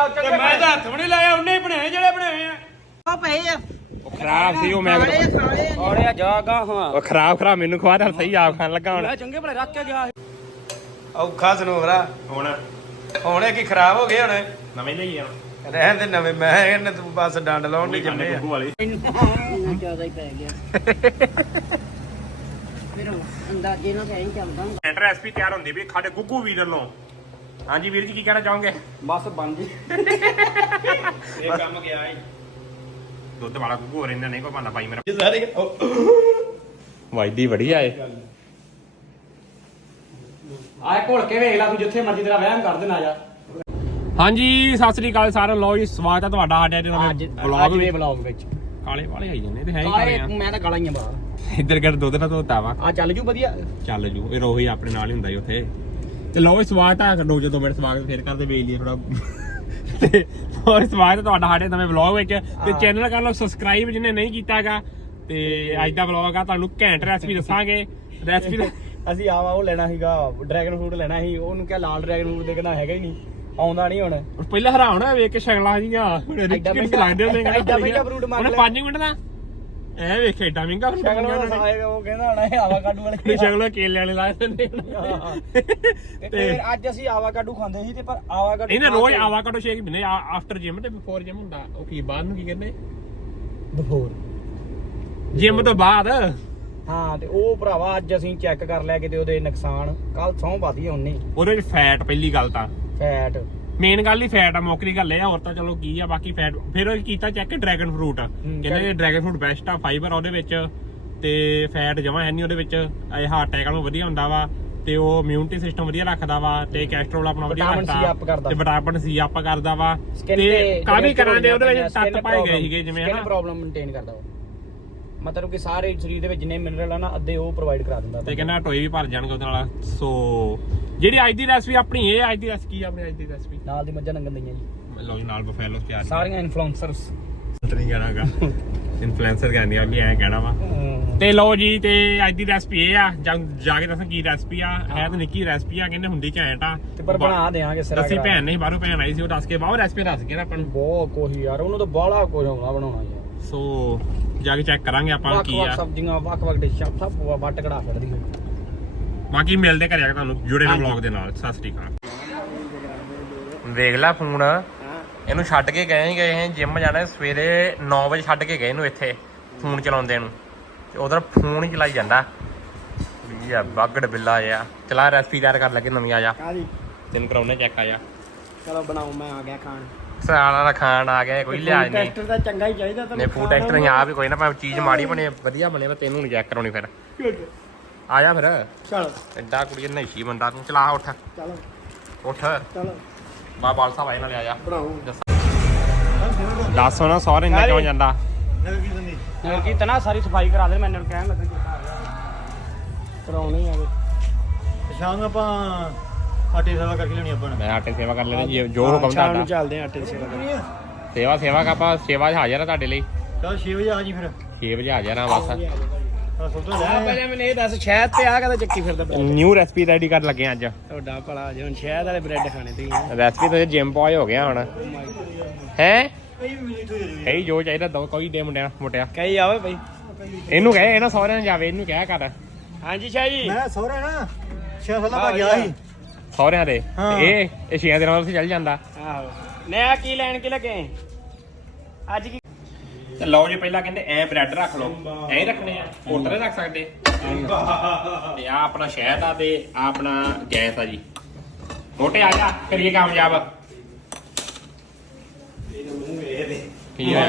ਆ ਚੰਗੇ ਮੈਂ ਤਾਂ ਹੱਥ ਵੀ ਨਹੀਂ ਲਾਇਆ ਉਹਨੇ ਹੀ ਬਣਾਏ ਜਿਹੜੇ ਬਣਾਏ ਆ। ਆ ਪਏ ਆ। ਉਹ ਖਰਾਬ ਸੀ ਉਹ ਮੈਂ ਖਾਲੇ ਆ, ਖਾਲੇ ਆ। ਔਰੇ ਆ ਜਾਗਾ ਹਾਂ। ਉਹ ਖਰਾਬ ਖਰਾਬ ਮੈਨੂੰ ਖਵਾ ਤਾਂ ਸਹੀ ਆਪ ਖਾਣ ਲੱਗਾ ਹੁਣ। ਮੈਂ ਚੰਗੇ ਭਲੇ ਰੱਖ ਕੇ ਗਿਆ ਔਖਾ ਸਨੋਵਰਾ ਹੁਣ? ਹੁਣੇ ਕੀ ਖਰਾਬ ਹੋ ਗਏ ਹੁਣ? ਨਵੇਂ ਲਈ ਆ। ਰਹਿਣ ਦੇ ਨਵੇਂ ਮੈਂ ਇਹਨੇ ਤੂੰ ਬਸ ਡੰਡ ਲਾਉਣ ਨਹੀਂ ਜੰਮੇ ਆ। ਵਾਲੀ। ਇੰਨਾ ਜ਼ਿਆਦਾ ਹੀ ਪੈ ਗਿਆ। ਫਿਰ ਅੰਦਾਜ਼ੇ ਨਾਲ ਐਂ ਚੱਲਦਾ। ਹੁੰਦਾ ਐਂਟਰ ਰੈਸਪੀ ਤਿਆਰ ਹੁੰਦੀ ਵੀ ਸਾਡੇ ਗੁੱਗੂ ਵੀਰ ਵੱਲੋਂ ਹਾਂਜੀ ਵੀਰ ਜੀ ਕੀ ਕਹਿਣਾ ਚਾਹੋਗੇ? ਬਸ ਬਣ ਗਈ। ਇਹ ਕੰਮ ਗਿਆ ਈ ਦੁੱਧ ਵਾਲਾ ਗੁੱਗੂ ਹੋਰ ਇਹਨਾਂ ਨਹੀਂ ਕੋਈ ਬਹਾਨਾ ਪਾਈ ਮੇਰਾ। ਸਾਰੇ ਵਾਈਦੀ ਵਧੀਆ ਏ। ਆਏ ਘੋਲ ਕੇ ਵੇਖ ਲੈ ਤੂੰ ਜਿੱਥੇ ਮਰਜ਼ੀ ਤੇਰਾ ਵਹਿਮ ਕਰ ਦੇਣਾ ਜਾ ਹਾਂਜੀ ਸਤਿ ਸ੍ਰੀ ਅਕਾਲ ਸਾਰਿਆਂ ਨੂੰ। ਲਓ ਜੀ ਸਵਾਗਤ ਹੈ ਤੁਹਾਡਾ ਸਾਡੇ ਨਵੇਂ ਵਲੌਗ ਦੇ ਵਿੱਚ। ਵਲੌਗ ਵਿੱਚ। ਕਾਲੇ ਵਾਲੇ ਆਈ ਜਾਂਦੇ ਤੇ ਹੈ ਹੀ ਕਾਲੇ ਕਾਲੇ ਆ। ਮੈਂ ਤਾਂ ਕਾਲਾ ਹੀ ਆ ਬਾਹਰ। ਇੱਧਰ ਕਰ ਦੁੱਧ ਨਾ ਧੋਤਾ ਵਾ? ਆ ਚੱਲ ਜੂ ਵਧੀਆ। ਚੱਲ ਜੂ ਇਹ ਰੋਹੀ ਆਪਣੇ ਨਾਲ ਹੀ ਹੁੰਦਾ ਜੀ ਉੱਥੇ। ਤੇ ਲਓ ਜੀ ਸਵਾਗਤ ਹੈ ਦੋ ਦੋ ਮਿੰਟ ਸਵਾਗਤ ਫੇਰ ਕਰਦੇ ਵੇਚ ਲਈਏ ਥੋੜਾ ਤੇ ਹੋਰ ਸਵਾਗਤ ਹੈ ਤੁਹਾਡਾ ਸਾਡੇ ਨਵੇਂ ਵਲੌਗ ਵਿੱਚ। ਤੇ ਚੈਨਲ ਕਰ ਲਓ ਸਬਸਕ੍ਰਾਈਬ ਜਿਹਨੇ ਨਹੀਂ ਕੀਤਾਗਾ ਤੇ ਅੱਜ ਦਾ ਵਲੌਗ ਆ ਤੁਹਾਨੂੰ ਘੈਂਟ ਰੈਸਪੀ ਦੱਸਾਂਗੇ। ਰੈਸਪੀ ਅਸੀਂ ਆਵਾ ਉਹ ਲੈਣਾ ਸੀਗਾ ਡਰੈਗਨ ਫਰੂਟ ਲੈਣਾ ਸੀ ਉਹਨੂੰ ਕਿਹਾ ਲਾਲ ਡਰੈਗਨ ਫਰੂਟ ਦੇ ਕਹਿੰਦਾ ਹੈਗਾ ਹੀ ਨਹੀਂ ਆਉਂਦਾ ਨਹੀਂ ਹੁਣ। ਪਹਿਲਾਂ ਹਰਾਉਣਾ ਹੋਣਾ ਵੇਖ ਕੇ ਸ਼ਕਲਾਂ ਜੀਆਂ ਹੁਣ ਰਿਚ ਲੱਗਦੇ ਹੁੰਦੇ ਐਡਾ ਮਹਿੰਗਾ fruit ਮੰਗ ਲਿਆ। 5 ਮਿੰਟ ਦਾ ਐ ਵੇਖ ਐਡਾ ਮਹਿੰਗਾ ਸ਼ਕਲ ਮੰਗਿਆ ਉਹ ਉਹਨਾਂ ਨੇ। ਆਏਗਾ ਉਹ ਕਹਿੰਦਾ ਹੋਣਾ ਇਹ ਆਵਾਕਾਡੂ ਵਾਲੇ ਤੇ ਸ਼ਕਲਾਂ ਕੇਲੇ ਵਾਲੇ ਲਾਏ ਦਿੰਦੇ ਹਾਂ। ਤੇ ਫਿਰ ਅੱਜ ਅਸੀਂ ਆਵਾਕਾਡੂ ਖਾਂਦੇ ਸੀ ਤੇ ਪਰ ਆਵਾਕਾਡੂ ਇਹਨੇ ਰੋਜ਼ ਆਵਾਕਾਡੋ ਸ਼ੇਕ ਪੀਂਦੇ ਆਫਟਰ ਜਿਮ ਤੇ ਬਿਫੋਰ ਜਿਮ ਹੁੰਦਾ ਉਹ ਕੀ ਬਾਅਦ ਨੂੰ ਕੀ ਕਹਿੰਦੇ? ਬਫੋਰ ਜਿਮ ਤੋਂ ਬਾਅਦ? ਹਾਂ ਤੇ ਉਹ ਭਰਾਵਾ ਅੱਜ ਅਸੀਂ ਚੈੱਕ ਕਰ ਲਿਆ ਕਿਤੇ ਉਹਦੇ ਨੁਕਸਾਨ। ਕੱਲ ਸੌਂ ਪਾਤੀ ਉਹਨੇ। ਉਹਦੇ ਵਿੱਚ ਫੈਟ ਪਹਿਲੀ ਗੱਲ ਤਾਂ। ਫੈਟ ਮੇਨ ਗੱਲ ਹੀ ਫੈਟ ਆ ਮੌਕਰੀ ਗੱਲ ਇਹ ਆ ਹੋਰ ਤਾਂ ਚਲੋ ਕੀ ਆ ਬਾਕੀ ਫੈਟ ਫਿਰ ਉਹ ਕੀਤਾ ਚੈੱਕ ਡਰੈਗਨ ਫਰੂਟ ਕਹਿੰਦੇ ਡਰੈਗਨ ਫਰੂਟ ਬੈਸਟ ਆ ਫਾਈਬਰ ਉਹਦੇ ਵਿੱਚ ਤੇ ਫੈਟ ਜਮਾ ਹੈ ਨਹੀਂ ਉਹਦੇ ਵਿੱਚ ਇਹ ਹਾਰਟ ਅਟੈਕ ਨੂੰ ਵਧੀਆ ਹੁੰਦਾ ਵਾ ਤੇ ਉਹ ਇਮਿਊਨਿਟੀ ਸਿਸਟਮ ਵਧੀਆ ਰੱਖਦਾ ਵਾ ਤੇ ਕੈਸਟਰੋਲ ਆਪਣਾ ਵਧੀਆ ਕਰਦਾ। ਤੇ ਵਿਟਾਮਿਨ ਸੀ ਅਪ ਕਰਦਾ ਵਾ ਤੇ ਕਾਫੀ ਕਰਾਂ ਦੇ ਉਹਦੇ ਵਿੱਚ ਤੱਤ ਪਾਏ ਗਏ ਸੀਗੇ ਜਿਵੇਂ ਹਨਾ। ਪ੍ਰੋਬਲਮ ਮੇਨਟੇਨ ਕਰਦਾ ਉਹ। ਮਤਲਬ ਕਿ ਸਾਰੇ ਸਰੀਰ ਦੇ ਵਿੱਚ ਜਿੰਨੇ ਮਿਨਰਲ ਆ ਨਾ ਅੱਧੇ ਉਹ ਪ੍ਰੋਵਾਈਡ ਕਰਾ ਦਿੰਦਾ ਤੇ ਕਹਿੰਦਾ ਟੋਏ ਵੀ ਭਰ ਜਾਣਗੇ ਉਹਦੇ ਨਾਲ। ਸੋ ਜਿਹੜੀ ਅੱਜ ਦੀ ਰੈਸਪੀ ਆਪਣੀ ਇਹ ਅੱਜ ਦੀ ਰੈਸਪੀ ਕੀ ਆ ਆਪਣੀ ਅੱਜ ਦੀ ਰੈਸਪੀ ਨਾਲ ਦੀ ਮੱਝਾਂ ਨੰਗਣ ਦਈਆਂ ਜੀ। ਲਓ ਜੀ ਨਾਲ ਬਫੈਲੋ ਤਿਆਰ। ਸਾਰੀਆਂ ਇਨਫਲੂਐਂਸਰਸ ਨਹੀਂ ਕਹਿਣਾਗਾ ਇਨਫਲੂਐਂਸਰ ਕਹਿੰਦੀ ਆ ਵੀ ਐਂ ਕਹਿਣਾ ਵਾ। ਤੇ ਲਓ ਜੀ ਤੇ ਅੱਜ ਦੀ ਰੈਸਪੀ ਇਹ ਆ। ਜਾਂ ਕੇ ਦੱਸਾਂ ਕੀ ਰੈਸਪੀ ਆ। ਹੈ ਤਾਂ ਨਿੱਕੀ ਰੈਸਪੀ ਆ ਕਹਿੰਦੇ ਹੁੰਦੀ ਘੈਂਟ ਆ। ਤੇ ਪਰ ਬਣਾ ਦੇਾਂਗੇ ਸਿਰਾ ਅਸੀਂ। ਭੈਣ ਨਹੀਂ ਬਾਹਰੋਂ ਭੈਣ ਆਈ ਸੀ ਉਹ ਦੱਸ ਕੇ ਬਾਹਰ ਰੈਸਪੀ ਦੱਸ ਕੇ ਨਾ ਆਪਾਂ ਨੂੰ। ਬਹੁਤ ਕੁਝ ਯਾਰ ਉਹਨੂੰ ਤਾਂ ਬਾਹਲਾ ਕੁਝ ਆਉਂਦਾ ਬਣਾਉਣਾ ਯਾਰ। ਸੋ ਜਾ ਕੇ ਚੈੱਕ ਕਰਾਂਗੇ ਆਪਾਂ ਕੀ ਆ। ਸਬਜ਼ੀਆਂ ਵੱਖ ਵੱਖ ਡਿਸ਼ਾਂ ਸਭ ਵੱਟ ਕਢਾ ਛੱਡਦੀ ਹੈ ਬਾਕੀ ਮਿਲਦੇ ਘਰੇ ਆ ਕੇ ਤੁਹਾਨੂੰ ਜੁੜੇ ਰਹੋ ਵਲੌਗ ਦੇ ਨਾਲ। ਸਤਿ ਸ੍ਰੀ ਅਕਾਲ। ਵੇਖ ਲੈ ਫੋਨ। ਇਹਨੂੰ ਛੱਡ ਕੇ ਗਏ ਗਏ ਹੈ ਜਿਮ ਜਾਣਾ ਸਵੇਰੇ 9 ਵਜੇ ਛੱਡ ਕੇ ਗਏ ਇਹਨੂੰ ਇੱਥੇ ਫੋਨ ਚਲਾਉਂਦੇ ਨੂੰ। ਤੇ ਉਧਰ ਫੋਨ ਹੀ ਚਲਾਈ ਜਾਂਦਾ। ਆ ਬਾਗੜ ਬਿੱਲਾ ਆ ਚਲਾ ਰੈਸਪੀ ਤਿਆਰ ਕਰ ਲੱਗੇ ਨਵੀਂ ਆ ਜਾ। ਕਾਦੀ ਤੈਨੂੰ ਕਰਾਉਣੇ ਚੈੱਕ ਆ ਜਾ। ਚਲੋ ਬਣਾਓ ਮੈਂ ਆ ਗਿਆ ਖਾਣ। ਸਾਲਾ ਦਾ ਖਾਣ ਆ ਗਿਆ ਕੋਈ ਲਿਆ ਨਹੀਂ। ਟੈਸਟਰ ਤਾਂ ਚੰਗਾ ਹੀ ਚਾਹੀਦਾ ਨੇ ਫੂਡ ਟੈਸਟਰ ਨਹੀਂ ਆ ਵੀ ਕੋਈ ਨਾ ਭਾਵੇਂ ਚੀਜ਼ ਮਾੜੀ ਬਣੇ ਵਧੀਆ ਬਣੇ ਪਰ ਤੈਨੂੰ ਨਹੀਂ ਚੈੱਕ ਕਰਾਉਣੀ ਫਿਰ। ਆ ਜਾ ਫਿਰ। ਚਲੋ। ਐਡਾ ਕੁੜੀ ਨਹੀਂਸ਼ੀ ਬੰਦਾ ਤੂੰ ਚਲਾ ਉੱਠ। ਚਲੋ। ਉੱਠ। ਚਲੋ। ਬਾ ਬਾਲ ਸਾਹਿਬ ਆਏ ਨਾਲ ਆ ਜਾ। ਬਣਾਓ। ਦੱਸੋ। ਨਾ ਸਹੁਰੇ ਇੰਨਾ ਕਿਉਂ ਜਾਂਦਾ? ਨਗਰ ਕੀਰਤਨ ਆ ਸਾਰੀ ਸਫ਼ਾਈ ਕਰਾ ਦੇ ਮੈਨੂੰ ਕਹਿਣ ਲੱਗਾ। ਕਰਾਉਣੀ ਆ ਸ਼ਾਮ ਨੂੰ ਆਪਾਂ ਆਟੇ ਸੇਵਾ ਕਰਕੇ ਲਿਆਉਣੀ ਆਪਾਂ ਨੇ। ਮੈਂ ਆਟੇ ਸੇਵਾ ਕਰ ਲੈਣੀ ਜੀ ਜੋ ਹੁਕਮ ਸ਼ਾਮ ਨੂੰ ਤੁਹਾਡਾ। ਚੱਲਦੇ ਆ ਆਟੇ ਦੀ ਸੇਵਾ ਕਰਨ। ਸੇਵਾ ਸੇਵਾ ਕਾ ਆਪਾਂ ਸੇਵਾ 'ਚ ਹਾਜ਼ਰ ਆ ਤੁਹਾਡੇ ਲਈ। ਚਲ 6 ਵਜੇ ਆ ਜੀ ਫਿਰ। 6 ਵਜੇ ਹਾਜ਼ਰ ਆ ਬਸ। ਆ ਸਭ ਤੋਂ ਆ ਲੈ ਪਹਿਲਾਂ ਮੈਨੂੰ ਇਹ ਦੱਸ ਸ਼ਹਿਦ ਤੇ ਆ ਕਦੇ ਚੱਕੀ ਫਿਰਦਾ ਪਿਆ ਨਿਊ ਰੈਸਪੀ ਰੈਡੀ ਕਰਨ ਲੱਗੇ ਆ ਅੱਜ। ਤੁਹਾਡਾ ਭਲਾ ਜੇ ਹੁਣ ਸ਼ਹਿਦ ਵਾਲੇ ਬ੍ਰੈਡ ਖਾਣੇ ਤੁਸੀਂ। ਰੈਸਪੀ ਤਾਂ ਜਿਮ ਬॉय ਹੋ ਗਿਆ ਹੁਣ। ਹੈ? ਕਈ ਮਿੰਟ ਹੋਈ ਜੀ। ਕਈ ਜੋ ਚਾਹੀਦਾ ਦੋ ਕੋਈ ਦੇ ਮੁੰਡਿਆਂ ਮੁੰਡਿਆ। ਕਈ ਆਵੇ ਬਈ। ਇਹਨੂੰ ਕਹੇ ਇਹਨਾਂ ਸਹੁਰਿਆਂ ਨੂੰ ਜਾਵੇ ਇਹਨੂੰ ਕਹਿ ਕਰ। ਹਾਂਜੀ ਸ਼ਾਹ ਜੀ। ਮੈਂ ਸਹੁਰੇ ਨਾ 6 ਸਾਲਾਂ ਬਾਅਦ ਗਿਆ ਸੀ। ਸਹੁਰਿਆਂ ਦੇ। ਹਾਂ। ਤੇ ਇਹ ਇਹ ਛੇ ਦਿਨਾਂ ਬਾਅਦ ਉੱਥੇ ਚੱਲ ਜਾਂਦਾ। ਆਹੋ। ਮੈਂ ਕੀ ਲੈਣ ਕੀ ਲੱਗੇ? ਅੱਜ ਕੀ ਤੇ ਲਓ ਜੀ ਪਹਿਲਾਂ ਕਹਿੰਦੇ ਐ ਬ੍ਰੈਡ ਰੱਖ ਲਓ। ਐਂ ਹੀ ਰੱਖਣੇ ਆ। ਕੋਟਰੇ ਰੱਖ ਸਕਦੇ। ਤੇ ਆ ਆਪਣਾ ਸ਼ਹਿਦ ਆ ਤੇ ਆ ਆਪਣਾ ਗੈਸ ਆ ਜੀ। ਮੋਟੇ ਆ ਜਾ ਕਰੀਏ ਕਾਮਯਾਬ। ਕੀ ਆ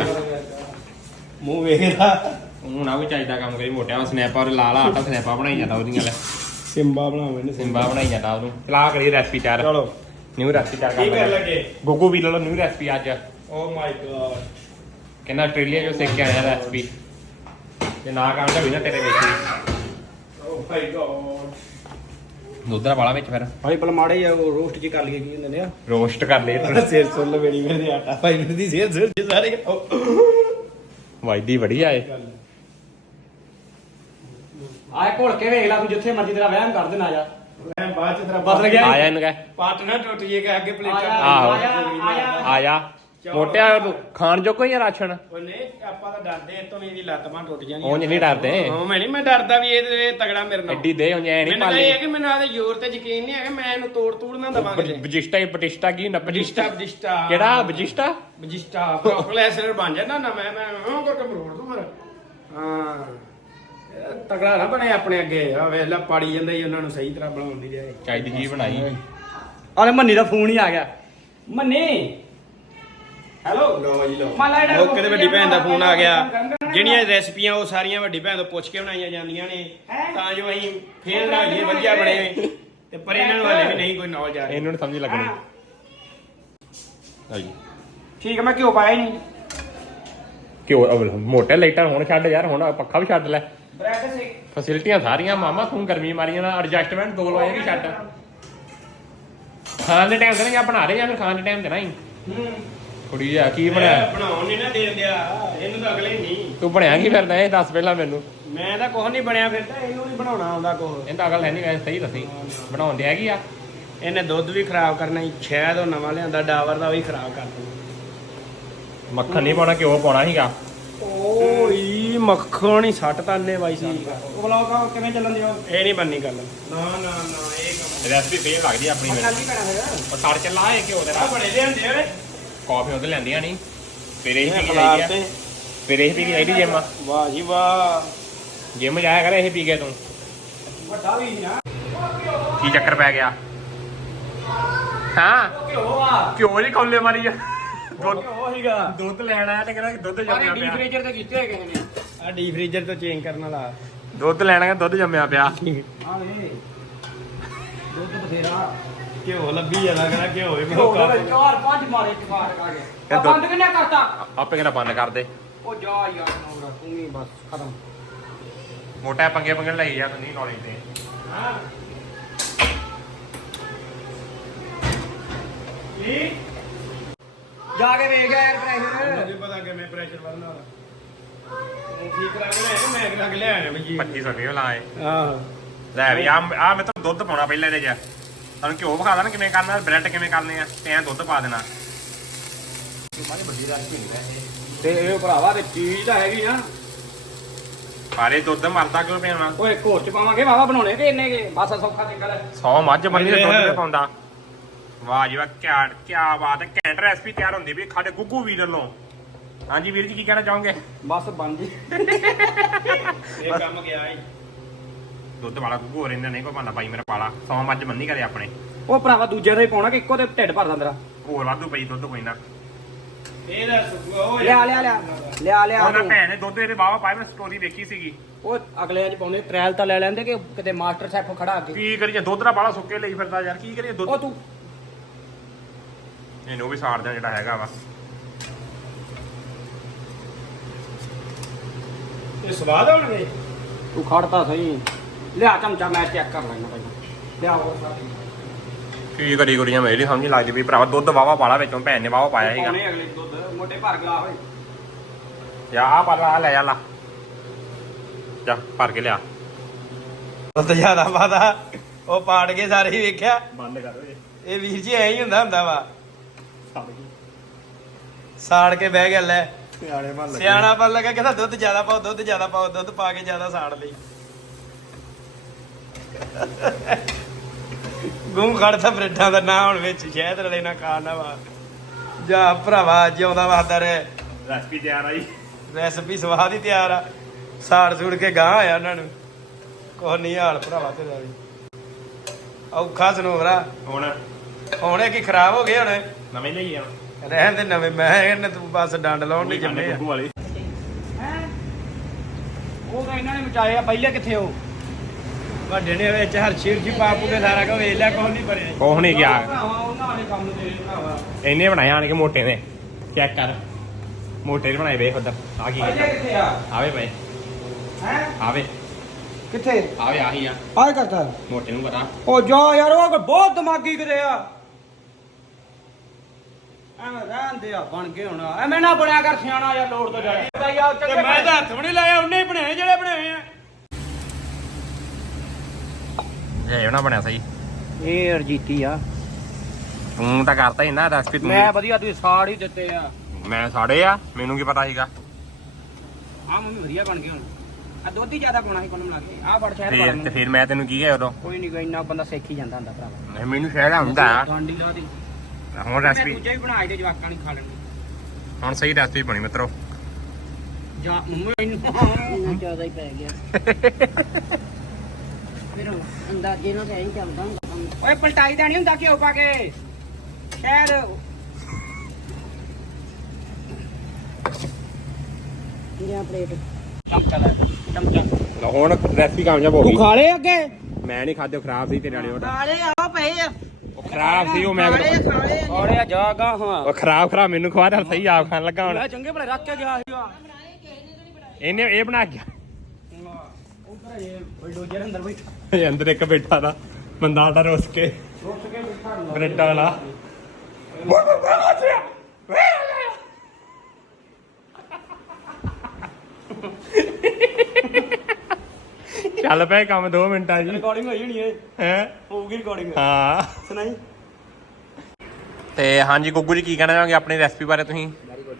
ਮੂੰਹ ਵੇਖਦਾ। ਹੁਣ ਆ ਵੀ ਚਾਹੀਦਾ ਕੰਮ ਕਰੀ ਮੋਟਿਆ ਸਨੈਪਰ ਲਾ ਲਾ ਆਟਾ ਸਨੈਪਾ ਬਣਾਈ ਜਾਂਦਾ ਉਹਦੀਆਂ ਲੈ। ਸਿੰਬਾ ਬਣਾਵੇ ਨੇ ਸਿੰਬਾ ਬਣਾਈ ਜਾਂਦਾ ਉਹਨੂੰ। ਚਲਾ ਕਰੀ ਰੈਸਪੀ ਤਿਆਰ। ਚਲੋ। ਨਿਊ ਰੈਸਪੀ ਤਿਆਰ ਕਰ ਕੀ ਕਰ ਲੱਗੇ। ਗੁੱਗੂ ਵੀ ਲੋ ਨਿਊ ਰੈਸਪੀ ਅੱਜ। ਓ ਮਾਈ ਗॉड ਕਹਿੰਦਾ ਆਸਟ੍ਰੇਲੀਆ ਚੋਂ ਸਿੱਖ ਕੇ ਆਇਆ ਰੈਸਪੀ ਤੇ ਨਾ ਕਾਂਡਾ ਵੀ ਨਾ ਤੇਰੇ ਵਿੱਚ ਓ ਮਾਈ ਗॉड ਦੁੱਧ ਦਾ ਵਾਲਾ ਵਿੱਚ ਫਿਰ। ਭਾਈ ਪਲ ਮਾੜੇ ਜਿਹਾ ਉਹ ਰੋਸਟ ਜੀ ਕਰ ਲਈਏ ਕੀ ਹੁੰਦੇ ਨੇ ਆ? ਰੋਸਟ ਕਰ ਲਏ ਸਿਰ ਸੁਰ ਲਵੇੜੀ ਮੇਰੇ ਆਟਾ। ਭਾਈ ਮੇਰੇ ਦੀ ਸਿਰ ਸੁਰ। ਜੀ ਸਾਰੇ ਵਾਈਦੀ ਵਧੀਆ ਏ ਆਏ ਘੋਲ ਕੇ ਵੇਖ ਲੈ ਤੂੰ ਜਿੱਥੇ ਮਰਜ਼ੀ ਤੇਰਾ ਵਹਿਮ ਕਰ ਦੇਣਾ ਜਾ। ਮੈਂ ਬਾਅਦ ਚ ਤੇਰਾ ਬਦਲ ਗਿਆ ਆ ਜਾ। ਇਹਨੂੰ ਕਹਿ। ਪੱਟ ਨਾ ਟੁੱਟ ਜੇ ਕਿ ਅੱਗੇ ਪਲੇਟਾਂ ਆਹੋ। ਆਇਆ ਆ ਜਾ। ਮੋਟਿਆ ਤੂੰ। ਖਾਣ ਜੋ ਕੋਈ ਰਾਸ਼ਨ। ਉਹ ਨਹੀਂ ਆਪਾਂ ਤਾਂ ਡਰਦੇ ਇਤੋਂ ਨਹੀਂ ਇਹਦੀ ਲੱਤ ਬਾਂਹ ਟੁੱਟ ਜਾਣੀ। ਉਂਝ ਨਹੀਂ ਡਰਦੇ। ਹਾਂ ਮੈਂ ਨਹੀਂ ਮੈਂ ਡਰਦਾ ਵੀ ਇਹ ਇਹ ਤਗੜਾ ਮੇਰੇ ਨਾਲ। ਐਡੀ ਦੇ ਉਂਝ ਐ ਨਹੀਂ ਮੈਨੂੰ ਤਾਂ ਇਹ ਹੈ ਪਾਲੀ ਕਿ ਮੈਨੂੰ ਆਦੇ ਜ਼ੋਰ ਤੇ ਯਕੀਨ ਨਹੀਂ ਹੈਗਾ ਮੈਂ ਇਹਨੂੰ ਤੋੜ ਤੂੜ ਨਾ ਦਵਾਂਗੇ ਬਜਿਸਟਾ ਹੀ ਪਟਿਸਟਾ ਕੀ ਨਾ ਬਜਿਸਟਾ ਬਜਿਸਟਾ ਕਿਹੜਾ? ਬਜਿਸਟਾ? ਬਜਿਸਟਾ ਪ੍ਰੋਫੈਸਰ ਬਣ ਜਾਣਾ ਨਾ ਮੈਂ ਮੈਂ ਉਹ ਕਰਕੇ ਮਰੋੜ ਦੂੰ ਮਰ ਹਾਂ। ਇਹ ਤਗੜਾ ਨਾ ਬਣੇ ਆਪਣੇ ਅੱਗੇ। ਆ ਵੇਖ ਲੈ ਪਾੜੀ ਜਾਂਦਾ ਹੀ ਉਹਨਾਂ ਨੂੰ ਸਹੀ ਤਰ੍ਹਾਂ ਬਣਾਉਣ ਦੀ ਜਾਏ ਚਾਹੀਦੀ ਜੀ ਬਣਾਈ। ਆਲੇ ਮੰਨੀ ਦਾ ਫੋਨ ਹੀ ਆ ਗਿਆ। ਮੰਨੀ। ਹੈਲੋ ਲੋ ਜੀ ਲੋ ਮੰਨ ਲਾ ਜਿਹੜਾ ਮੌਕੇ ਤੇ ਵੱਡੀ ਭੈਣ ਦਾ ਫੋਨ ਆ ਗਿਆ। ਜਿਹੜੀਆਂ ਰੈਸਪੀਆਂ ਉਹ ਸਾਰੀਆਂ ਵੱਡੀ ਭੈਣ ਤੋਂ ਪੁੱਛ ਕੇ ਬਣਾਈਆਂ ਜਾਂਦੀਆਂ ਨੇ। ਤਾਂ ਜੋ ਅਸੀਂ ਫੇਰ ਨਾ ਹੋਈਏ ਵਧੀਆ ਬਣੇ। ਤੇ ਪਰ ਇਹਨਾਂ ਨੂੰ ਹਲੇ ਵੀ ਨਹੀਂ ਕੋਈ ਨੌਲੇਜ ਆ ਰਹੀ। ਇਹਨੂੰ ਨੀ ਸਮਝ ਲੱਗਣੀ ਆਈ ਠੀਕ ਹੈ ਮੈਂ ਕਿਉਂ ਪਾਇਆ ਹੀ ਨਹੀਂ। ਕਿਉਂ ਅਵਲ ਮੋਟੇ ਲਾਈਟਾਂ ਹੁਣ ਛੱਡ ਯਾਰ ਹੁਣ ਪੱਖਾ ਵੀ ਛੱਡ ਲੈ। ਬ੍ਰੈਡ ਸੇ ਫੈਸਿਲਿਟੀਆਂ ਸਾਰੀਆਂ ਮਾਮਾ ਤੂੰ ਗਰਮੀ ਮਾਰੀਆਂ ਨਾਲ ਐਡਜਸਟਮੈਂਟ ਦੋ ਲਵਾਏ ਵੀ ਛੱਡ। ਖਾਣ ਦੇ ਟਾਈਮ ਤੇ ਨਾ ਬਣਾ ਰਹੇ ਜਾਂ ਫਿਰ ਖਾਣ ਦੇ ਟਾਈਮ ਤੇ ਨਹੀਂ ਕੁੜੀ ਆ ਕੀ ਬਣਿਆ? ਇਹ ਬਣਾਉਣ ਨਹੀਂ ਨਾ ਦੇਣ ਦਿਆ ਇਹਨੂੰ ਤਾਂ ਅਗਲੇ ਨਹੀਂ ਤੂੰ ਬਣਿਆ ਕੀ ਫਿਰਦਾ ਇਹ? ਦੱਸ ਪਹਿਲਾਂ ਮੈਨੂੰ। ਮੈਂ ਤਾਂ ਕੁਝ ਨਹੀਂ ਬਣਿਆ ਫਿਰ ਤਾਂ ਇਹਨੂੰ ਨਹੀਂ ਬਣਾਉਣਾ ਆਉਂਦਾ ਕੁਝ ਇਹਦਾ ਅਗਲ ਹੈ ਨਹੀਂ ਵੈਸੇ ਸਹੀ ਦੱਸੀ। ਬਣਾਉਣ ਦੇ ਹੈਗੀ ਆ? ਇਹਨੇ ਦੁੱਧ ਵੀ ਖਰਾਬ ਕਰਨਾ ਹੀ ਸ਼ਾਇਦ ਉਹ ਨਵਾਂ ਲਿਆਂਦਾ ਡਾਵਰ ਦਾ ਵੀ ਖਰਾਬ ਕਰ ਮੱਖਣ ਨਹੀਂ ਪਾਉਣਾ ਘਿਓ ਪਾਉਣਾ ਸੀਗਾ। ਮੱਖਣ ਹੀ ਸੱਟ ਤਾਨੇ ਬਾਈ ਸਾਹਿਬ। ਉਹ ਬਲੌਗ ਕਿਵੇਂ ਚੱਲਣ ਦਿਓ? ਇਹ ਨਹੀਂ ਬੰਨੀ ਗੱਲ। ਨਾ ਨਾ ਨਾ ਇਹ ਕੰਮ ਰੈਸਪੀ ਫੇਲ ਲੱਗਦੀ ਆਪਣੀ ਮੈਨੂੰ। ਕੱਲ ਹੀ ਪੈਣਾ ਫਿਰ। ਉਹ ਸੜ ਚੱਲਾ ਇਹ ਆ ਨਾਲ ਬੜੇ ਲਿਆਂਦੇ ਓਏ। ਕਾਫੀ ਉਹਦੇ ਲੈਂਦੀਆਂ ਨਹੀਂ। ਫਿਰ ਇਹ ਪੀ ਕੇ ਤੇ ਆ। ਫਿਰ ਇਹ ਪੀ ਕੇ ਜਾਈਦੀ ਜਿਮ ਵਾਹ ਜੀ ਵਾਹ। ਜਿਮ ਜਾਇਆ ਕਰ ਇਹ ਪੀ ਕੇ ਤੂੰ। ਵੱਡਾ ਵੀ ਨਾ। ਕੀ ਚੱਕਰ ਪੈ ਗਿਆ? ਹਾਂ? ਘਿਓ ਆ। ਘਿਓ ਨਹੀਂ ਖੋਲੇ ਮਾਰੀ ਜਾ ਦੁੱਧ ਘਿਓ ਹੀਗਾ ਦੁੱਧ ਲੈਣ ਆਇਆ ਤੇ ਕਹਿੰਦਾ ਦੁੱਧ ਜੰਮਿਆ ਪਿਆ। ਫ੍ਰੀਜ਼ਰ ਤੇ ਕੀਤੇ ਹੈਗੇ ਨੇ। ਆ ਡੀ ਫ੍ਰੀਜ਼ਰ ਤੋਂ ਚੇਂਜ ਕਰਨ ਵਾਲਾ। ਦੁੱਧ ਲੈਣਾ ਕਿ ਦੁੱਧ ਜੰਮਿਆ ਪਿਆ। ਆ ਵੇ ਦੁੱਧ ਬਥੇਰਾ। ਘਿਓ ਲੱਭੀ ਜਾਂਦਾ ਕਹਿੰਦਾ ਘਿਓ ਵੀ ਘਿਓ ਬਹੁਤ ਦੇ ਕੰਮ ਚਾਰ ਪੰਜ ਮਾਰੇ ਚਵਾਰ ਕਾ ਇਹ ਗਿਆ ਦੁੱਧ- ਬੰਦ ਕਿੰਨੇ ਕਰਤਾ? ਆਪੇ ਕਹਿੰਦਾ ਬੰਦ ਕਰ ਦੇ। ਉਹ ਜਾ ਯਾਰ ਨੌਰਾ ਤੂੰ ਵੀ ਬਸ ਖਤਮ। ਮੋਟਾ ਪੰਗੇ ਪੰਗੇ ਲਈ ਜਾ ਤੂੰ ਨਹੀਂ ਨੌਲੇਜ ਤੇ ਹਾਂ। ਕੀ? ਜਾ ਕੇ ਵੇਖ ਯਾਰ ਪ੍ਰੈਸ਼ਰ ਮੈਨੂੰ ਪਤਾ ਕਿਵੇਂ ਪ੍ਰੈਸ਼ਰ ਵਧਣਾ ਉਹਦਾ। ਉਹ ਠੀਕ ਕਰਾ ਕੇ ਲਿਆਇਆ ਮੈਂ ਲੱਗ ਲਿਆਇਆ ਬਈ 25 ਸੌ ਰੁਪਏ ਲਾਏ ਆਹੋ। ਲੈ ਵੀ ਆ ਆ ਮੈਂ ਤਾਂ ਦੁੱਧ ਪਾਉਣਾ ਪਹਿਲਾਂ ਇਹਦੇ ਚ। ਤੁਹਾਨੂੰ ਘਿਓ ਵਿਖਾ ਦੇਣਾ ਕਿਵੇਂ ਕਰਨਾ ਬ੍ਰੈਡ ਕਿਵੇਂ ਕਰਨੇ ਆ ਤੇ ਐਂ ਦੁੱਧ ਪਾ ਦੇਣਾ। ਮਾਰੀ ਵੱਡੀ ਰੈਸਪੀ ਨਹੀਂ ਹੈ ਤੇ ਇਹ ਭਰਾਵਾ ਤੇ ਚੀਜ਼ ਤਾਂ ਹੈਗੀ ਨਾ। ਪਾਰੇ ਦੁੱਧ ਮਰਦਾ ਕਿਉਂ ਪਿਆਣਾ ਓਏ ਕੋਚ ਪਾਵਾਂਗੇ ਵਾਵਾ ਬਣਾਉਣੇ ਕਿ ਇੰਨੇ ਕੇ? ਬਸ ਸੌਖਾ ਤੇ ਗੱਲ 100 ਮੱਝ ਬੰਨੀ ਤੇ ਦੁੱਧ ਮੇਰੇ- ਤੇ ਪਾਉਂਦਾ? ਵਾਹ ਜੀ ਵਾਹ ਕਿਆ ਕਿਆ ਬਾਤ ਹੈ। ਘੈਂਟ ਰੈਸਪੀ ਤਿਆਰ ਹੁੰਦੀ ਵੀ ਸਾਡੇ ਗੁੱਗੂ ਵੀਰ ਵੱਲੋਂ। ਹਾਂਜੀ ਵੀਰ ਜੀ ਕੀ ਕਹਿਣਾ ਚਾਹੋਗੇ? ਬਸ ਬਣ ਜੀ ਇਹ ਕੰਮ ਗਿਆ ਈ ਦੁੱਧ ਵਾਲਾ ਗੁੱਗੂ ਹੋ ਰਹਿੰਦਾ ਨਹੀਂ ਕੋਈ ਬਹਾਨਾ ਪਾਈ ਮੇਰਾ ਪਾਲਾ। 100 ਮੱਝ ਬੰਨੀ ਕਰੇ ਆਪਣੇ। ਉਹ ਭਰਾਵਾ ਦੂਜੇ ਦਾ ਹੀ ਪਾਉਣਾ ਕਿ ਇੱਕੋ ਤੇ ਢਿੱਡ ਭਰਦਾ ਤੇਰਾ ਹੋਰ ਵਾਧੂ ਪਈ ਦੁੱਧ ਕੋਈ ਨਾ। ਇਹਦਾ ਸੁੱਕਾ ਉਹ ਲਿਆ ਲਿਆ ਲਿਆ। ਲਿਆ ਲਿਆ। ਉਹਨਾਂ। ਭੈਣ ਨੇ ਦੁੱਧ ਇਹਦੇ ਬਾਵਾ ਪਾਇਆ ਮੈਂ ਸਟੋਰੀ ਵੇਖੀ ਸੀਗੀ। ਉਹ ਅਗਲੇ ਅੱਜ ਪਾਉਣੇ ਟ੍ਰਾਇਲ ਤਾਂ ਲੈ ਲੈਂਦੇ ਕਿ ਕਿਤੇ ਮਾਸਟਰ ਸ਼ੈਫ ਖੜਾ ਅੱਗੇ। ਕੀ ਕਰੀਏ ਦੁੱਧ ਦਾ ਬਾਲਾ ਸੁੱਕੇ ਲਈ ਫਿਰਦਾ ਯਾਰ ਕੀ ਕਰੀਏ ਉਹ ਦੁੱਧ ਤੂੰ ਇਹਨੂੰ ਵੀ ਸਾੜ ਦੇਣਾ ਜਿਹੜਾ ਹੈਗਾ ਵਾ। ਇਹ ਸਵਾਦ ਹੋਣਗੇ ਤੂੰ ਖੜਤਾ ਸਹੀ। ਲਿਆ ਚਮਚਾ ਮੈਂ ਚੈੱਕ ਕਰ ਲੈਣਾ ਪਹਿਲਾਂ। ਲਿਆ ਹੋਰ ਸਾਡੀ ਕੀ ਕਰੀ ਕੁੜੀਆਂ ਮੇਰੀ ਸਮਝ ਨੀ ਲੱਗਦੀ ਵੀ ਭਰਾਵਾ ਦੁੱਧ ਵਾਵਾ ਪਾਲਾ ਵਿੱਚੋਂ ਭੈਣ ਨੇ ਵਾਵਾ ਪਾਇਆ ਸੀਗਾ। ਪਾਉਣੇ ਅਗਲੇ ਦੁੱਧ ਮੋਟੇ ਭਰ ਗਲਾ ਹੋਏ। ਜਾ ਆ ਪਾ ਲਾ ਲੈ ਜਾ ਲਾ। ਜਾ ਭਰ ਕੇ ਲਿਆ। ਬਹੁਤ ਜ਼ਿਆਦਾ ਵਾਦਾ ਉਹ ਪਾੜ ਕੇ ਸਾਰੇ ਹੀ ਵੇਖਿਆ। ਬੰਦ ਕਰ ਇਹ ਵੀਰ ਜੀ ਐਂ ਹੀ ਹੁੰਦਾ ਹੁੰਦਾ ਵਾ। ਸਾੜ ਕੇ ਬਹਿ ਗਿਆ ਲੈ। ਸਿਆਣੇ ਮਨ ਸਿਆਣਾ ਪਨ ਲੱਗਾ ਕਹਿੰਦਾ ਦੁੱਧ ਜ਼ਿਆਦਾ ਪਾਓ ਦੁੱਧ ਜ਼ਿਆਦਾ ਪਾਓ ਦੁੱਧ ਪਾ ਕੇ ਜ਼ਿਆਦਾ ਸਾੜ ਲਈ। ਗੁੰਮ ਖੜਦਾ ਬ੍ਰੈਡਾਂ ਦਾ ਨਾਂ ਹੁਣ ਵਿੱਚ ਸ਼ਹਿਦ ਰਲੇ ਨਾ ਖਾਣਾ ਵਾ ਜਾ ਭਰਾਵਾ ਜਿਉਂਦਾ ਵਾਦਾ ਰਹਿ ਰੈਸਪੀ ਤਿਆਰ ਆਈ ਰੈਸਪੀ ਸਵਾਦ ਹੀ ਤਿਆਰ ਆ। ਸਾੜ ਸੂੜ ਕੇ ਗਾਂ ਆਇਆ ਉਹਨਾਂ ਨੂੰ। ਕੋਹ ਨਹੀਂ ਹਾਲ ਭਰਾਵਾ ਤੇਰਾ ਵੀ। ਔਖਾ ਸਨੂਰਾ ਹੁਣ? ਹੁਣੇ ਕੀ ਖਰਾਬ ਹੋ ਗਏ ਹੁਣ? ਨਵੇਂ ਲਈ ਆ। ਰਹਿਣ ਦੇ ਨਵੇਂ ਮੈਂ ਇਹਨੇ ਤੂੰ ਬਸ ਡੰਡ ਲਾਉਣ ਨਹੀਂ ਜੰਮੇ ਆ। ਵਾਲੇ। ਉਹ ਤਾਂ ਇਹਨਾਂ ਨੇ ਮਚਾਏ ਆ ਪਹਿਲੇ ਕਿੱਥੇ ਉਹ? ਵੱਡੇ ਨੇ ਵਿੱਚ ਹਰਸ਼ੀਰ ਜੀ ਬਾਪੂ ਦੇ ਸਾਰਾ ਕੋ ਵੇਖ ਲਿਆ ਕੋਹ ਨਹੀਂ ਭਰਿਆ ਕੋਹ ਨਹੀਂ ਗਿਆ। ਭਰਾਵਾ ਉਹਨਾਂ ਵਾਲੇ ਕੰਮ ਦੇ ਭਰਾਵਾ ਇਹਨੇ ਬਣਾਇਆ ਆਣ ਕੇ ਮੋਟੇ ਨੇ। ਚੈੱਕ ਕਰ। ਮੋਟੇ ਨੇ ਬਣਾਏ ਵੇਖ ਉਧਰ। ਆ ਕੀ ਪਹਿਲੇ ਕਿੱਥੇ ਆ? ਆਵੇ ਪਏ। ਹੈ? ਆਵੇ। ਕਿੱਥੇ? ਆਵੇ ਆਹੀ ਆ। ਆਏ ਕਰਤਾ ਮੋਟੇ ਨੂੰ ਪਤਾ। ਉਹ ਜਾ ਯਾਰ ਉਹ ਕੋਈ ਬਹੁਤ ਦਿਮਾਗੀ ਕਿਤੇ ਆ ਐਵੇਂ ਰਹਿਣ ਦੇ ਆ ਬਣ ਕੇ ਹੁਣ। ਐਵੇਂ ਨਾ ਬਣਿਆ ਕਰ ਸਿਆਣਾ ਯਾਰ ਲੋੜ ਤੋਂ ਜਾ ਤੇ ਮੈਂ ਤਾਂ ਹੱਥ ਵੀ ਨਹੀਂ ਲਾਇਆ ਉਹਨੇ ਹੀ ਬਣਾਏ ਜਿਹੜੇ ਬਣਾਏ ਆ। ਇਹ ਨਾ ਬਣਿਆ ਸਹੀ। ਇਹ ਰਜੀਤੀ ਆ। ਤੂੰ ਤਾਂ ਕਰਤਾ ਹੀ ਨਾ ਰੈਸਪੀ ਤੂੰ। ਮੈਂ ਵਧੀਆ ਤੁਸੀਂ ਸਾੜ ਹੀ ਦਿੱਤੇ ਆ। ਮੈਂ ਸਾੜੇ ਆ ਮੈਨੂੰ ਕੀ ਪਤਾ ਸੀਗਾ। ਆ ਮੰਮੀ ਵਧੀਆ ਬਣ ਗਏ ਹੁਣ। ਆ ਦੁੱਧ ਹੀ ਜ਼ਿਆਦਾ ਪਾਉਣਾ ਸੀ ਕੋਲ ਮਿਲਾ ਕੇ। ਆ ਬੜ ਸ਼ਹਿਰ ਫੇਰ ਤੇ ਪਾ ਫਿਰ ਮੈਂ ਤੈਨੂੰ ਕੀ ਕਿਹਾ ਉਦੋਂ? ਕੋਈ ਨਹੀਂ ਕੋਈ ਇੰਨਾ ਬੰਦਾ ਸਿੱਖ ਹੀ ਜਾਂਦਾ ਹੁੰਦਾ ਭਰਾਵਾ। ਨਹੀਂ, ਮੈਨੂੰ ਸ਼ਹਿਰ ਹੁੰਦਾ ਆ। ਗਾਂਡੀ ਲਾ ਦੀ। ਹੁਣ ਮੈਂ ਰੈਸਪੀ ਦੂਜਾ ਵੀ ਬਣਾ ਦੇ ਜਵਾਕਾਂ ਨਹੀਂ ਖਾ ਲੈਣਗੇ ਹੁਣ ਸਹੀ ਰੈਸਪੀ ਬਣੀ ਮਿੱਤਰੋ। ਜਾ ਮੰਮੀ ਇਹਨੂੰ ਇੰਨਾ ਜ਼ਿਆਦਾ ਹੀ ਪੈ ਗਿਆ। ਫਿਰ ਉਹ ਅੰਦਾਜ਼ੇ ਨਾਲ ਤਾਂ ਐਂ ਚੱਲਦਾ ਹੁੰਦਾ ਕੰਮ। ਓਏ ਪਲਟਾਈ ਦਾ ਨਹੀਂ ਹੁੰਦਾ ਘਿਓ ਪਾ ਕੇ। ਸ਼ਹਿਰ ਜਾਂ ਪਲੇਟ ਚਮਚਾ ਲੈ ਚਮਚਾ। ਹੁਣ ਰੈਸਪੀ ਕਾਮਯਾਬ ਹੋ ਤੂੰ ਖਾ ਲਏ ਅੱਗੇ? ਮੈਂ ਨਹੀਂ ਖਾਦੇ ਖਰਾਬ ਸੀ ਤੇਰੇ ਵਾਲੇ order। ਕਾਲੇ ਆ ਪਏ ਆ। ਉਹ ਖਰਾਬ ਸੀ ਉਹ ਮੈਂ ਔਰੇ ਜਾਗਾ ਹਾਂ ਉਹ ਖਰਾਬ ਖਰਾਬ ਮੈਨੂੰ ਖਵਾ ਦੇ ਸਹੀ ਆਪ ਖਾਣ ਲੱਗਾ ਹੁਣ। ਮੈਂ ਚੰਗੇ ਭਲੇ ਰੱਖ ਕੇ ਗਿਆ ਸੀਗਾ। ਇਹਨੇ ਇਹ ਬਣਾ ਗਿਆ ਉਧਰ ਇਹ ਅੰਦਰ ਬੈਠਾ ਇਹ ਅੰਦਰ ਇੱਕ ਬੈਠਾ ਦਾ ਬੰਦਾ ਆਟਾ ਰੋਸ ਕੇ। ਰੁੱਸ ਕੇ ਬੈਠਾ। ਬ੍ਰੈਡ ਵਾਲਾ। ਚੱਲ ਪਏ ਕੰਮ 2 ਮਿੰਟਾਂ ਜੀ। ਰਿਕਾਰਡਿੰਗ ਹੋਈ ਹੋਣੀ ਏ। ਹੈ? ਹੋਊਗੀ ਰਿਕਾਰਡਿੰਗ ਹਾਂ। ਸੁਣਾਈ? ਤੇ ਹਾਂਜੀ ਗੁੱਗੂ ਜੀ ਕੀ ਕਹਿਣਾ ਚਾਹੋਗੇ ਆਪਣੀ ਰੈਸਪੀ ਬਾਰੇ ਤੁਸੀਂ? ਵੈਰੀ ਗੁੱਡ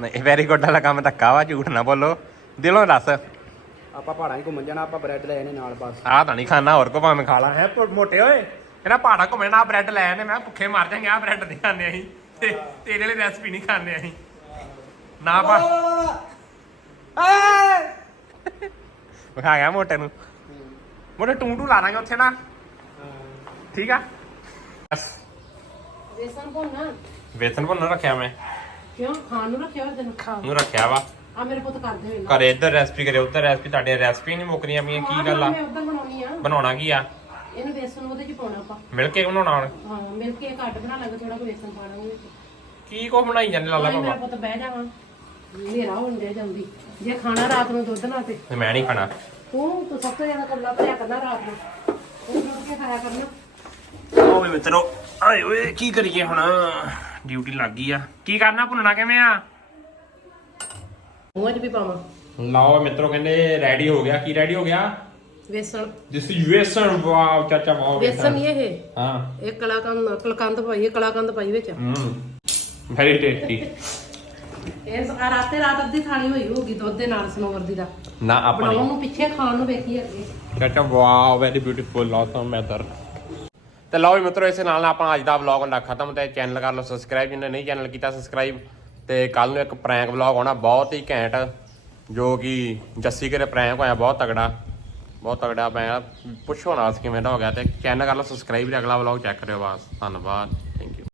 ਨਹੀਂ ਵੈਰੀ ਗੁੱਡ ਵਾਲਾ ਕੰਮ ਧੱਕਾ ਵਾ ਝੂਠ ਨਾ ਬੋਲੋ। ਦਿਲੋਂ ਦੱਸ। ਆਪਾਂ ਪਹਾੜਾਂ 'ਚ ਘੁੰਮਣ ਜਾਣਾ ਆਪਾਂ ਬ੍ਰੈਡ ਲੈ ਆਨੇ ਨਾਲ ਬਸ। ਆਹ ਤਾਂ ਨਹੀਂ ਖਾਣਾ ਹੋਰ ਕੋ ਭਾਵੇਂ ਖਾ ਲਾ। ਹੈ ਮੋਟੇ ਓਏ। ਇਹਨਾਂ ਪਹਾੜਾਂ ਘੁੰਮਣਾ ਬ੍ਰੈਡ ਲੈ ਆਨੇ। ਮੈਂ ਭੁੱਖੇ ਮਰ ਜਾਾਂਗੇ ਆ ਬ੍ਰੈਡ ਨਹੀਂ ਖਾਣੇ ਅਸੀਂ। ਤੇ ਤੇਰੇ ਵਾਲੀ ਰੈਸਪੀ ਨਹੀਂ ਖਾਣੇ ਅਸੀਂ। ਨਾ ਪਾ। ਵਿਖਾ ਗਿਆ ਮੋਟੇ ਨੂੰ। ਮੋਟੇ ਟੂ ਟੂ ਲਾ ਦਾਂਗੇ ਉੱਥੇ ਨਾ। ਠੀਕ ਆ? ਬਸ। ਵੇਸਣ ਭੁੰਨਾ ਵੇਸਨ ਭੁੰਨ ਰੱਖਿਆ ਮੈਂ। ਕਿਉਂ? ਖਾਣ ਨੂੰ ਰੱਖਿਆ ਤੈਨੂੰ? ਖਾ। ਨੂੰ ਰੱਖਿਆ ਵਾ। ਆ ਮੇਰੇ ਪੁੱਤ ਕਰਦੇ ਹੋਏ ਘਰੇ ਇੱਧਰ ਰੈਸਪੀ ਕਰੇ ਉੱਧਰ ਰੈਸਪੀ ਤੁਹਾਡੀਆਂ ਰੈਸਪੀ ਨਹੀਂ ਮੁੱਕਦੀਆਂ ਪਈਆਂ ਕੀ ਗੱਲ ਆ? ਮੈਂ ਉਧਰ ਬਣਾਉਣੀ ਆ। ਬਣਾਉਣਾ ਕੀ ਆ? ਇਹਨੂੰ ਵੇਸਣ ਉਹਦੇ ਚ ਪਾਉਣਾ ਆਪਾਂ। ਮਿਲ ਕੇ ਬਣਾਉਣਾ ਹਾਂ ਮਿਲ ਕੇ ਘੱਟ ਬਣਾ ਲਾਂਗੇ ਥੋੜਾ ਕੁ ਵੇਸਣ ਪਾ ਲਾਂਗੇ। ਵਿੱਚ ਕੀ ਕੋ ਬਣਾਈ ਜਾਂਦੇ ਲਾਲਾ ਮੇਰਾ ਬਾਬਾ? ਪੁੱਤ ਬਹਿ ਜਾਵਾਂ। ਹਨੇਰਾ ਹੋਣ ਦੇ ਜਾਂਦੀ ਜੇ ਖਾਣਾ ਰਾਤ ਨੂੰ ਦੁੱਧ ਨਾਲ ਤੇ। ਤੇ ਮੈਂ ਨਹੀਂ ਖਾਣਾ। ਤੂੰ ਤੂੰ ਸਭ ਤੋਂ ਜ਼ਿਆਦਾ ਕੱਲਾ ਭਰਿਆ ਕਰਨਾ ਰਾਤ ਨੂੰ। ਉਹ ਦੁੱਧ ਕੇ ਖਾਇਆ ਕਰਨਾ। ਓਏ ਮਿੱਤਰੋ ਆਏ ਓਏ ਕੀ ਕਰੀਏ ਹੁਣ? ਡਿਊਟੀ ਲੱਗ ਗਈ ਆ। ਕੀ ਕਰਨਾ ਭੁੰਨਣਾ ਕਿਵੇਂ ਆ? ਮੂੰਹ 'ਚ ਵੀ ਪਾਵਾਂ। ਲਓ ਮਿੱਤਰੋ ਕਹਿੰਦੇ ਰੈਡੀ ਹੋ ਗਿਆ। ਕੀ ਰੈਡੀ ਹੋ ਗਿਆ? ਵੇਸਣ। ਦਿਸ ਯੂਐਸਨ ਵਾਓ ਚਾਚਾ ਵਾਓ ਵੇਸਣ ਨਹੀਂ ਇਹ। ਹਾਂ। ਇਹ ਕਲਾਕੰਦ ਕਲਕੰਦ ਪਾਈ ਇਹ ਕਲਾਕੰਦ ਪਾਈ ਵਿੱਚ। ਹਮ ਵੈਰੀ ਟੇਸਟੀ ਇਹ ਆ ਰਾਤੇ ਰਾਤ ਅੱਧੀ ਥਾਲੀ ਹੋਈ ਹੋਊਗੀ ਦੁੱਧ ਦੇ ਨਾਲ ਸਨੋਵਰ ਦੀ ਦਾ। ਨਾ ਆਪਾਂ ਬਣਾਉਣ ਨਹੀਂ। ਨੂੰ ਪਿੱਛੇ ਖਾਣ ਨੂੰ ਵੇਖੀ ਅੱਗੇ। ਚਾਚਾ ਵਾਓ ਵੈਰੀ ਬਿਊਟੀਫੁਲ ਆਸਮ ਮੈਦਰ ਤੇ ਲਓ ਵੀ ਮਿੱਤਰੋ ਇਸੇ ਨਾਲ ਆਪਣਾ ਅੱਜ ਦਾ ਵਲੌਗ ਹੁੰਦਾ ਖਤਮ ਤੇ ਚੈਨਲ ਕਰ ਲਓ ਸਬਸਕ੍ਰਾਈਬ ਜਿਹਨੇ ਨਹੀਂ ਚੈਨਲ ਕੀਤਾ ਸਬਸਕ੍ਰਾਈਬ ਤੇ ਕੱਲ ਨੂੰ ਇੱਕ ਪ੍ਰੈਂਕ ਵਲੌਗ ਆਉਣਾ ਬਹੁਤ ਹੀ ਘੈਂਟ ਜੋ ਕਿ ਜੱਸੀ ਪ੍ਰੈਂਕ ਹੋਇਆ ਬਹੁਤ ਤਗੜਾ ਬਹੁਤ ਤਗੜਾ ਮੈਂ ਪੁੱਛੋ ਨਾ ਕਿਵੇਂ ਦਾ ਹੋ ਗਿਆ ਤੇ ਚੈਨਲ ਕਰ ਲਓ ਸਬਸਕ੍ਰਾਈਬ ਤੇ ਅਗਲਾ ਵਲੌਗ ਚੈੱਕ ਕਰਿਓ ਬਸ। ਧੰਨਵਾਦ ਥੈਂਕ ਯੂ